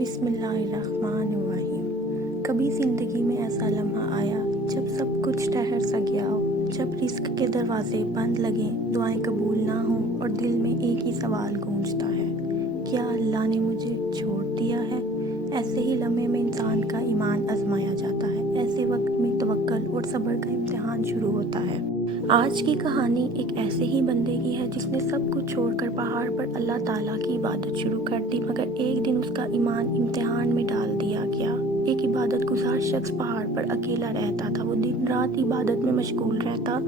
بسم اللہ الرحمن الرحیم۔ کبھی زندگی میں ایسا لمحہ آیا جب سب کچھ ٹھہر سا گیا ہو، جب رزق کے دروازے بند لگیں، دعائیں قبول نہ ہوں اور دل میں ایک ہی سوال گونجتا ہے، کیا اللہ نے مجھے چھوڑ دیا ہے؟ ایسے ہی لمحے میں انسان کا ایمان آزمایا جاتا ہے، ایسے وقت میں توکل اور صبر کا امتحان شروع ہوتا ہے۔ آج کی کہانی ایک ایسے ہی بندے کی ہے جس نے سب کچھ چھوڑ کر پہاڑ پر اللہ تعالیٰ کی عبادت شروع کر دی، مگر ایک دن اس کا ایمان امتحان میں ڈال دیا گیا۔ ایک عبادت گزار شخص پہاڑ پر اکیلا رہتا تھا، وہ دن رات عبادت میں مشغول رہتا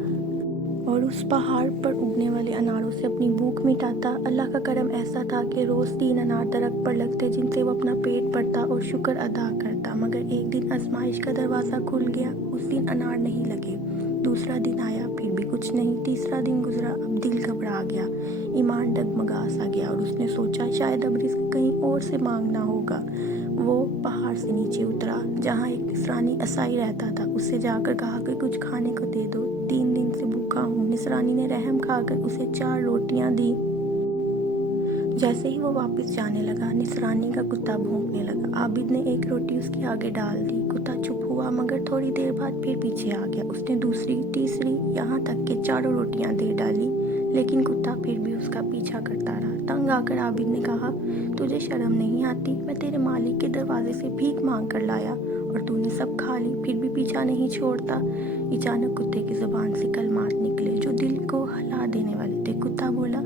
اور اس پہاڑ پر اگنے والے اناروں سے اپنی بھوک مٹاتا۔ اللہ کا کرم ایسا تھا کہ روز 3 انار درخت پر لگتے جن سے وہ اپنا پیٹ بھرتا اور شکر ادا کرتا، مگر ایک دن آزمائش کا دروازہ کھل گیا۔ اس دن انار نہیں لگے، دوسرا دن آیا پھر بھی کچھ نہیں، تیسرا دن گزرا، اب دل گھبرا گیا، ایمان ڈگمگا سا گیا اور اس نے سوچا شاید اب رزق کہیں اور سے مانگنا ہوگا۔ وہ پہاڑ سے نیچے اترا جہاں ایک نصرانی عیسائی رہتا تھا، اس سے جا کر کہا کہ کچھ کھانے کو دے دو، 3 دن سے بھوکا ہوں۔ نصرانی نے رحم کھا کر اسے 4 روٹیاں دیں۔ جیسے ہی وہ واپس جانے لگا، نصرانی کا کتا بھونکنے لگا۔ عابد نے ایک روٹی اس کے آگے ڈال دی، کتا چپ ہوا مگر تھوڑی دیر بعد پھر پیچھے آ گیا۔ اس نے دوسری، تیسری، یہاں تک کہ 4 روٹیاں دے ڈالی، لیکن کتا پھر بھی اس کا پیچھا کرتا رہا۔ تنگ آ کر عابد نے کہا، تجھے شرم نہیں آتی؟ میں تیرے مالک کے دروازے سے بھیک مانگ کر لایا اور تو نے سب کھا لی، پھر بھی پیچھا نہیں چھوڑتا۔ اچانک کتے کی زبان سے کلمات نکلے جو دل کو ہلا دینے والے تھے۔ کتا بولا،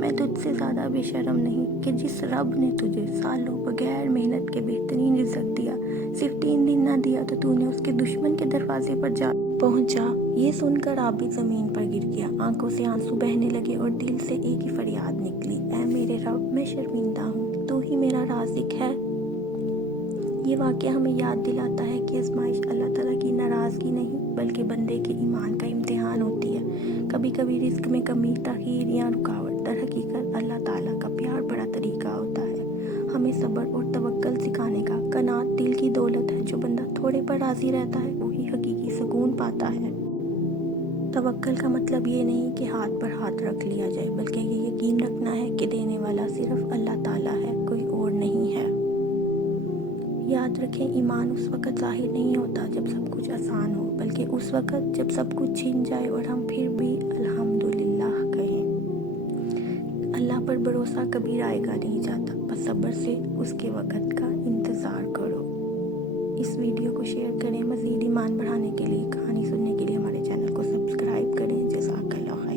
میں تجھ سے زیادہ بے شرم نہیں کہ جس رب نے تجھے سالوں بغیر محنت کے بہترین رزق دیا، صرف 3 دن نہ دیا تو نے اس کے دشمن کے دروازے پر جا پہنچا۔ یہ سن کر عابد زمین پر گر گیا، آنکھوں سے آنسو بہنے لگے اور دل سے ایک ہی فریاد نکلی، اے میرے رب، میں شرمندہ ہوں، تو ہی میرا رازق ہے۔ یہ واقعہ ہمیں یاد دلاتا ہے کہ آزمائش اللہ تعالیٰ کی ناراضگی نہیں بلکہ بندے کے ایمان کا امتحان ہوتی ہے۔ کبھی کبھی رزق میں کمی، تاخیر یا رکاوٹ در حقیقت اللہ تعالیٰ کا پیار بڑا طریقہ ہوتا ہے، ہمیں صبر اور توکل سکھانے کا۔ قناعت دل کی دولت ہے، جو بندہ تھوڑے پر راضی رہتا ہے وہی حقیقی سکون پاتا ہے۔ توکل کا مطلب یہ نہیں کہ ہاتھ پر ہاتھ رکھ لیا جائے، بلکہ یہ یقین رکھنا ہے کہ دینے والا صرف اللہ تعالیٰ ہے، کوئی اور نہیں ہے۔ یاد رکھیں، ایمان اس وقت ظاہر نہیں ہوتا جب سب کچھ آسان ہو، بلکہ اس وقت جب سب کچھ چھن جائے اور ہم پھر بھی الحمدللہ کہیں۔ اللہ پر بھروسہ کبھی رائے گا نہیں جاتا، بس صبر سے اس کے وقت کا انتظار کرو۔ اس ویڈیو کو شیئر کریں، مزید ایمان بڑھانے کے لیے، کہانی سننے کے لیے ہمارے چینل کو سبسکرائب کریں۔ جزاک اللہ خیر۔